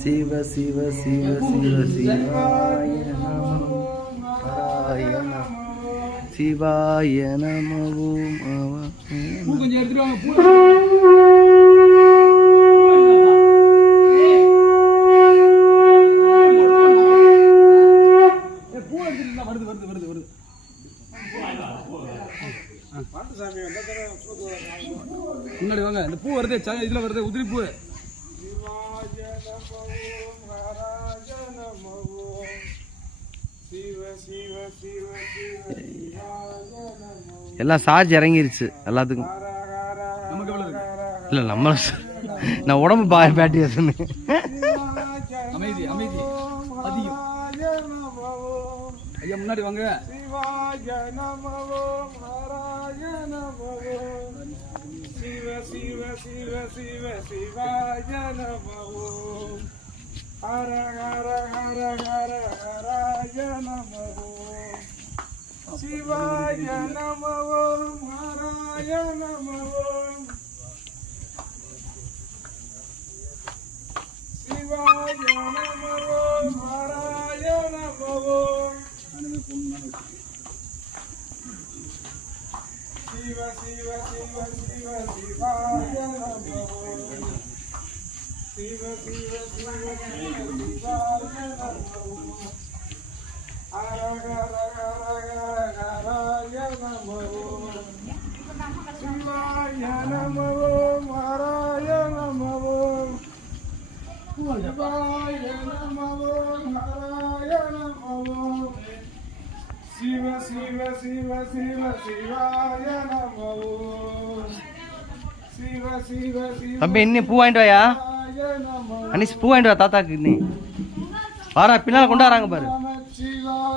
சிவ சிவ சிவ சிவ சிவாய நமோ ஹராய நமோ. சிவாய வருது வருது வருது முன்னாடி வாங்க இந்த பூ வருது இதுல வருது உதிரி பூ. எல்லாம் சார்ஜ் இறங்கிருச்சு எல்லாத்துக்கும் நமக்கு எவ்வளவு இருக்கு இல்லை நம்ம நான் உடம்பு பா பேட்டரி சொன்னேன் அமைதி அமைதி அதிகம் ஐயா முன்னாடி வாங்க சிவ சிவ சிவ சிவ சிவாய ஹர ஹர ஹர ஹர சிவாய நமவோ ஹராய நமவோ சிவாய நமவோ ஹராய நமவோ சிவ சிவ சிவ சிவ சிவாய நமோ சிவ சிவ சிவ சிவ சிவாய நமோ ஹர ஹர ஹர ஹர ஹராய நமோ சிவாய நமோ ஹராய நமோ சிவாய நமோ ஹராய நமோ சிவ சிவ சிவ சிவ சிவாய நமோ சிவ சிவ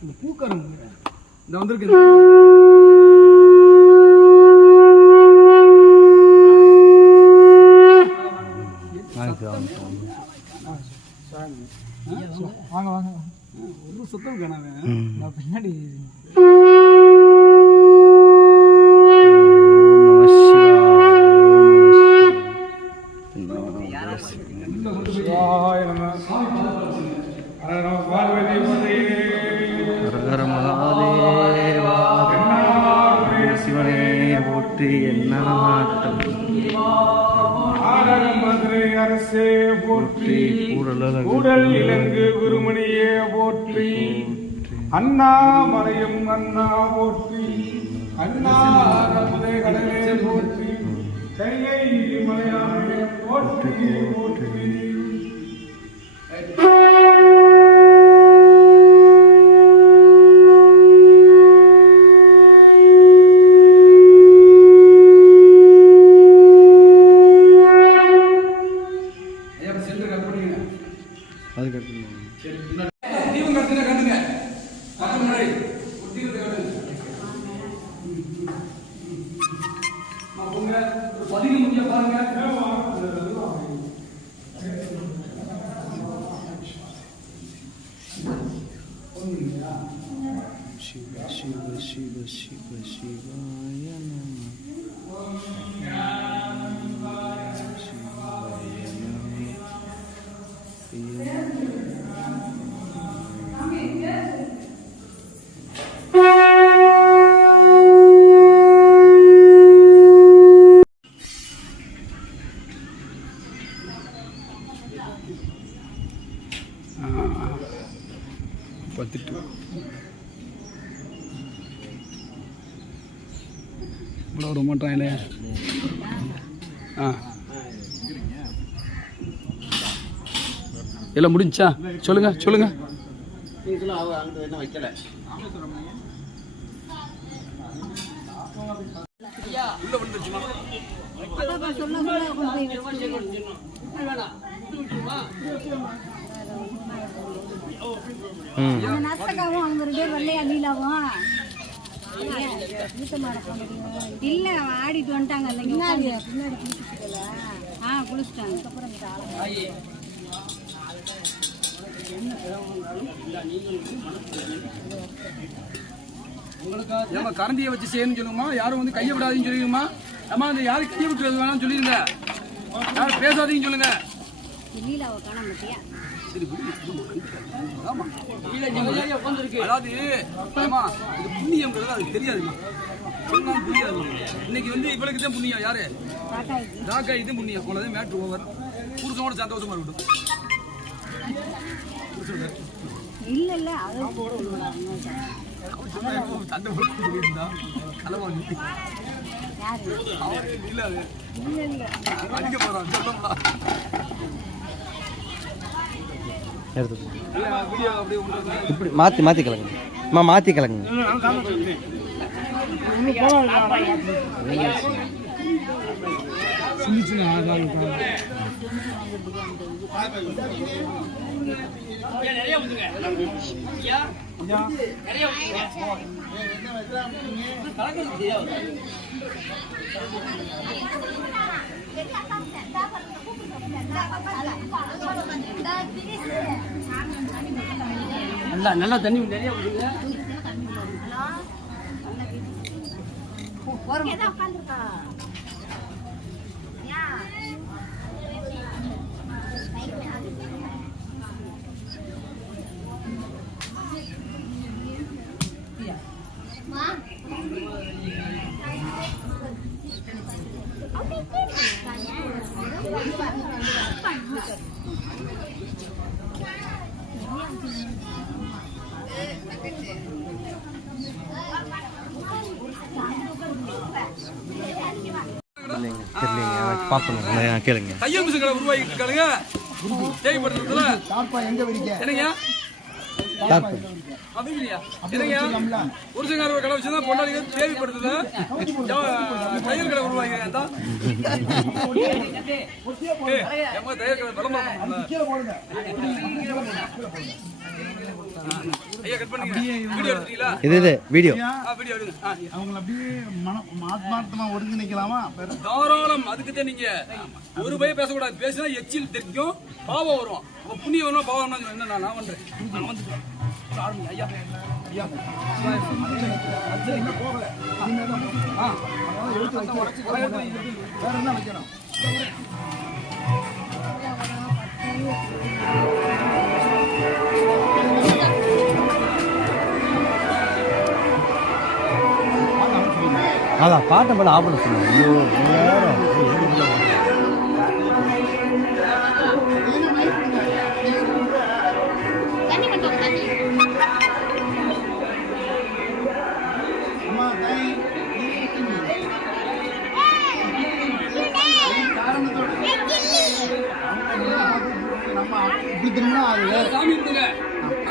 இந்த பூக்காரங்க இந்த வந்திருக்கு. வாங்க வாங்க ஒரு சுத்தம் காணாம நான் பின்னாடி பார்வதி போற்றி என்ன நாட்டம் ஆடகம் மதுரை அரசே போற்றி கூடல் இலங்கு குருமணியே போற்றி. அண்ணாமலையும் அண்ணா போற்றி அண்ணா அமுதே கடலே போற்றி. கையை மலையாளே போற்றி. போற்றி. சிவ சிவ சிவ சிவ சிவாய நம சிவாய நம பத்துட்டு இவ்வளோ விட மாட்டாங்களே ஆ. எல்லாம் முடிஞ்சா? சொல்லுங்க சொல்லுங்க. அவங்க ரெண்டு வெள்ளையா நீலாவும். இல்ல ஆடிட்டு வந்துட்டாங்க. அந்த பின்னாடி பின்னாடி குளிச்சுக்கல ஆ குளிச்சிட்டாங்க. அப்புறம் இந்த ஆளை ஏமா கரண்டியை வச்சு செய்யணும்னு சொல்லுங்கம்மா. யாரும் வந்து கையை விடாதீங்கன்னு சொல்லிடுங்கம்மா அம்மா அந்த யாரும் கையை விட்டு வேணாம்னு சொல்லிடுங்க யாரும் பேசாதீங்கன்னு சொல்லுங்க. அதாவது இது புண்ணியம்ன்றது அதுக்கு தெரியாதும்மா சொன்னாலும் புரியாது இன்னைக்கு வந்து இவளுக்கு தான் புண்ணியம். யாரு? ராக்கா இது புண்ணியம். அவ்வளோதான் மேட்ரு ஓவர் புருஷனோட சந்தோஷமா இருக்கட்டும். இல்ல இல்ல அது சண்டை போட்டு கலவாணி. இல்ல அது இல்ல அடிக்க போறான். எடுத்துக்கோங்க இப்படி மாற்றி மாற்றி கிளங்குங்க அம்மா மாற்றி கலங்க நல்லா நல்லா தண்ணி நிறைய விடுங்க இல்லைங்க கேளுங்க. தையல் மிஷின்களை உருவாக்கிட்டு இருக்காளுங்க. தேவைப்படுறதுல என்னங்க? அப்படிங்களையா ஒரு சிங்கார கடை வச்சு தான் பொண்டாளிங்க தேவைப்படுறதுல தையல் கடை உருவாக்கிறேன் தான் தையல் கடை விளம்பரம் பண்ணல கட் பண்ணுங்க வீடியோ எடுத்தீங்களா இது இது வீடியோ அவங்கள அப்படியே மன ஆத்மார்த்தமா ஒருங்கிணைக்கலாமா பெரு- தாராளம் அதுக்கு தான் நீங்க ஒரு பய பேசக்கூடாது. பேசினா எச்சில் தெரிக்கும் பாவம் வரும். அப்ப புண்ணியம் வரும் பாவம் வரணும் என்ன? நான் நான் பண்றேன். நான் வந்துட்டேன் வேற என்ன வைக்கணும் அதான் பாட்டை மேலே ஆஃப் சொல்லுங்க ஐயோ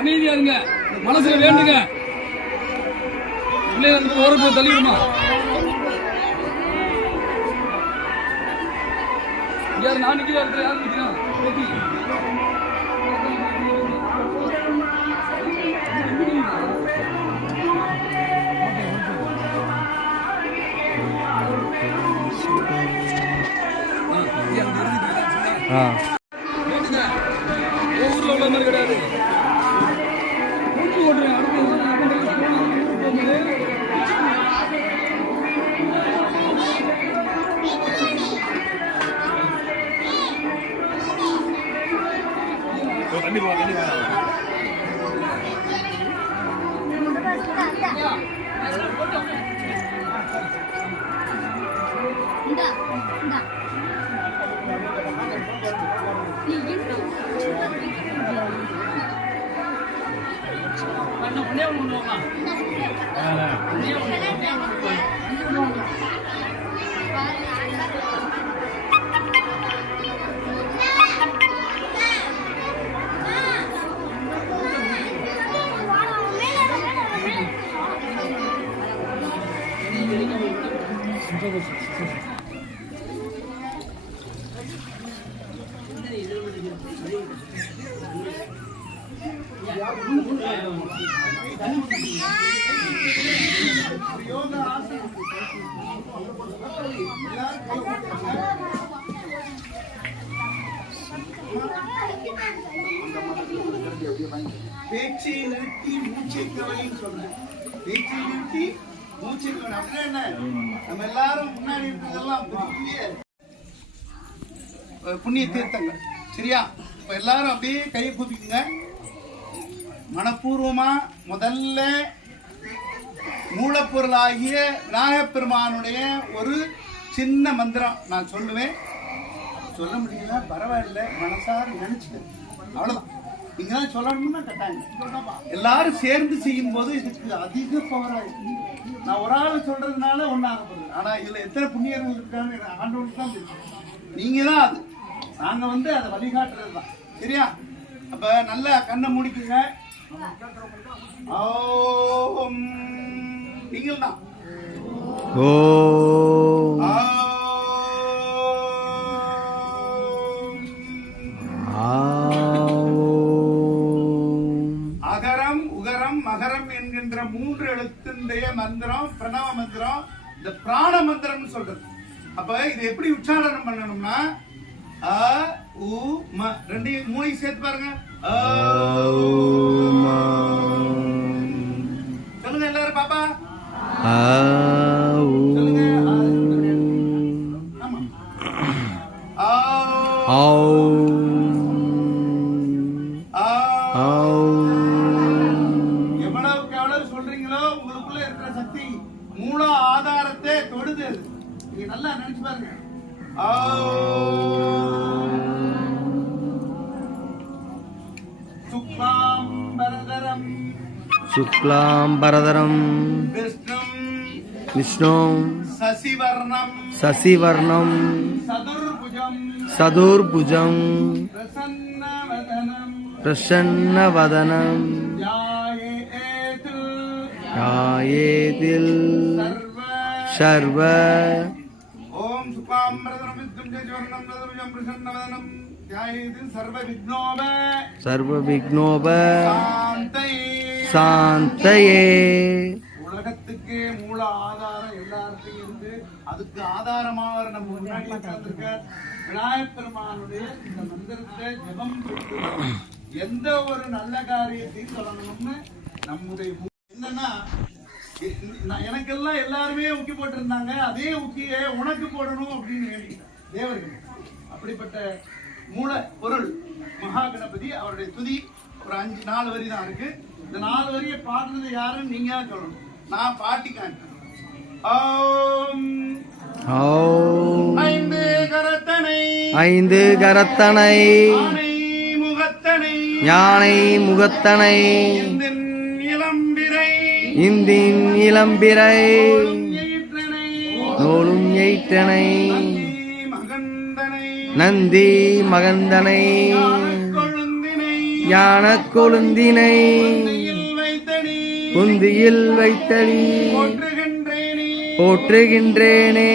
அமைதியா இருங்க. மனசுல வேண்டுங்க. பிள்ளைங்க ஓரத்தில் தள்ளிவிடுமா யார் நான் நிக்கிற? இடத்துல யார் ஆ, ஆ பேச்சை நிறுத்தி மூச்சை கவலைன்னு சொல்றேன். பேச்சை நிறுத்தி மூச்சை கவலை அப்படின்னா என்ன? நம்ம எல்லாரும் முன்னாடி இருக்கிறதெல்லாம் புண்ணிய தீர்த்தங்கள் சரியா? இப்ப எல்லாரும் அப்படியே கையை கூப்பிக்குங்க மனப்பூர்வமா முதல்ல மூலப்பொருளாகிய விநாயகப் பெருமானுடைய ஒரு சின்ன மந்திரம் நான் சொல்லுவேன். சொல்ல முடியல பரவாயில்ல மனசார நினைச்சுக்க. அவ்வளவுதான். நீங்க தான் சொல்லணும்னா கட்டாயம் எல்லாரும் சேர்ந்து செய்யும் போது இதுக்கு அதிக பவரா இருக்கு. நான் ஒரு ஆள் சொல்றதுனால ஒன்றாக போகுது ஆனா இதுல எத்தனை புண்ணியர்கள் இருக்காங்க எனக்கு ஆண்டவனுக்கு தான் தெரியும். நீங்க தான் அது. நாங்க வந்து அதை வழிகாட்டுறது தான் சரியா? அப்ப நல்லா கண்ணை முடிக்குங்க. ஓம். நீங்கள் தான் ஆம். அகரம் உகரம் மகரம் என்கின்ற மூன்று எழுத்தினுடைய மந்திரம் பிரணவ மந்திரம் இந்த பிராண மந்திரம்னு சொல்றது. அப்ப இது எப்படி உச்சாரணம் பண்ணணும்னா அ உ ம ரெண்டையும் மூணையும் சேர்த்து பாருங்க. शुक्लाम्बरधरं विष्णुं शशिवर्णं सदुर्भुजं प्रसन्नवदनं ध्यायेतिल् सर्व ॐ शुक्लाम्बरधरं विष्णुं प्रसन्नवदनं ध्यायेतिल् सर्वविघ्नोप सर्वविघ्नोप சாந்தையே. உலகத்துக்கே மூல ஆதாரம் எல்லாத்தையும் இருந்து அதுக்கு ஆதாரமாக நம்ம முன்னாடி உட்கார்ந்துருக்க விநாயகப் பெருமானுடைய இந்த மந்திரத்தை ஜபம் பெற்று எந்த ஒரு நல்ல காரியத்தையும் சொல்லணும்னு நம்முடைய என்னன்னா எனக்கெல்லாம் எல்லாருமே உக்கி போட்டிருந்தாங்க. அதே உக்கியை உனக்கு போடணும் அப்படின்னு கேட்டீங்க தேவர்கள் அப்படிப்பட்ட மூல பொருள் மகா கணபதி அவருடைய துதி ஒரு அஞ்சு நாலு வரி தான் இருக்குது இந்த நாலு வரியை பாடுனது யாருன்னு நீங்க சொல்லணும். நான் பாட்டி ஓம் ஐந்து கரத்தனை. ஐந்து கரத்தனை. முகத்தனை. யானை முகத்தனை. இந்தின் இளம்பிரை இந்தின் நூலும் எயிற்றனை. நந்தி மகந்தனை. மகந்தனை. கொழுந்தினை. குந்தியில் வைத்தடி. போற்றுகின்றேனே.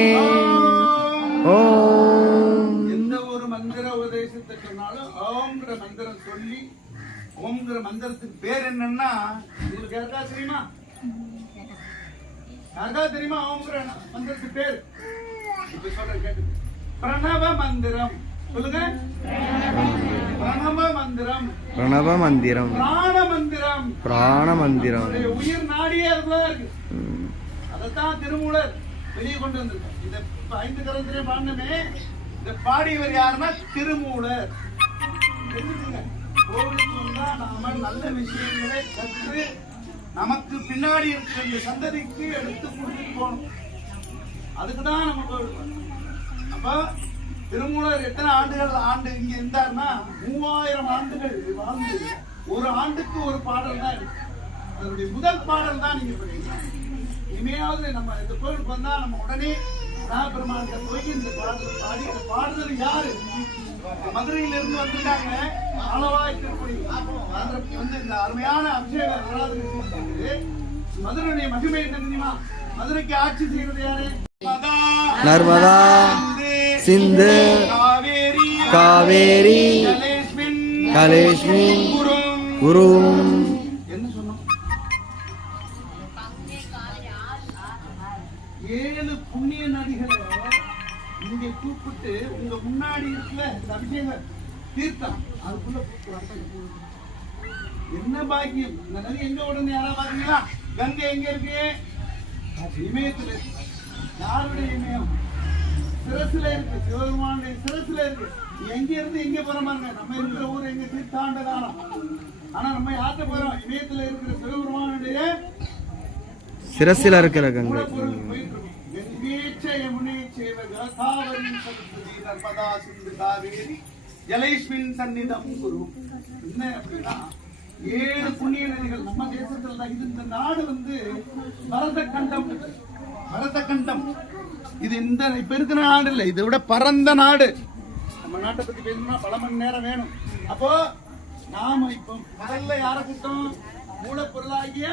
ஓம். எந்த ஒரு மந்திர உபதேசத்தை சொன்னாலும் ஓம்ங்கிற மந்திரம் சொல்லி ஓம்ங்கிற மந்திரத்துக்கு பேர் என்னன்னா உங்களுக்கு யாருக்கா தெரியுமா? யாருக்கா தெரியுமா ஓம்ங்கிற மந்திரத்துக்கு பேர்? இப்ப சொல்றேன் கேட்டு பிரணவ மந்திரம். சொல்லுங்க. பிரணவ மந்திரம் பிரணவ மந்திரம் பிராண மந்திரம் பிராண மந்திரம் உயிர் நாடியே அதுக்குள்ள இருக்கு அதைத்தான் திருமூலர் வெளியே கொண்டு வந்திருக்கார். இந்த ஐந்து கரத்திலே பாடணுமே. இந்த பாடியவர் யாருன்னா திருமூலர். கோவிலுக்கு வந்தா நாம நல்ல விஷயங்களை கற்று நமக்கு பின்னாடி இருக்கிற இந்த சந்ததிக்கு எடுத்து கொடுத்துட்டு போகணும். அதுக்கு தான் வரோம். அப்ப திருமூலர் எத்தனை ஆண்டுகள் ஆண்டு இங்க இருந்தாருன்னா மூவாயிரம் ஆண்டுகள் வாழ்ந்து ஒரு ஆண்டுக்கு ஒரு பாடல் தான் இருக்கு. அதனுடைய முதல் பாடல் தான் நீங்க படிக்கிறீங்க இனிமையாவது நம்ம இந்த கோயிலுக்கு வந்தா நம்ம உடனே ராமபெருமான்கிட்ட போய் இந்த பாடல் பாடி இந்த பாடுறது யாரு? மதுரையில இருந்து வந்திருக்காங்க. ஆளவாய் திருப்பதி வந்து இந்த அருமையான அபிஷேக ஆராதனை மதுரையுடைய மகிமை என்ன தெரியுமா? மதுரைக்கு ஆட்சி செய்வது யாரு? நர்மதா. சிந்து காவேரி காவேரி கலேஷ்மின் குரும். குரு என்ன சொன்னோம்? ஏழு புண்ணிய நதிகளை இங்கே கூப்பிட்டு உங்க முன்னாடி இருக்கிற இந்த அபிஷேக தீர்த்தம் அதுக்குள்ள கூப்பிட்டு என்ன பாக்கியம்? இந்த நதி எங்க உடனே யாரா பாத்தீங்களா? கங்கை எங்க இருக்கு? இமயத்துல. யாருடைய இமயம்? சிரசுல இருக்கு சிவபெருமானுடைய சிரசுல இருக்கு. எங்க இருந்து எங்க போற பாருங்க நம்ம இருக்கிற ஊர் எங்க தீர்த்தாண்ட காலம் ஆனா நம்ம யார்கிட்ட போறோம்? இமயத்துல இருக்கிற சிவபெருமானுடைய சிரசில் இருக்கிற கங்கை. ஜலைஸ்மின் சந்நிதம் குரு. என்ன அப்படின்னா ஏழு புண்ணிய நதிகள். நம்ம தேசத்துல இந்த நாடு வந்து பரத கண்டம் பரத கண்டம் இது இந்த இப்ப இருக்கிற நாடு இல்லை இதை விட பரந்த நாடு. நம்ம நாட்டை பத்தி பேசணும்னா பல மணி நேரம் வேணும். அப்போ நாம இப்போ கடல்ல யார கூட்டம் மூலப்பொருளாகிய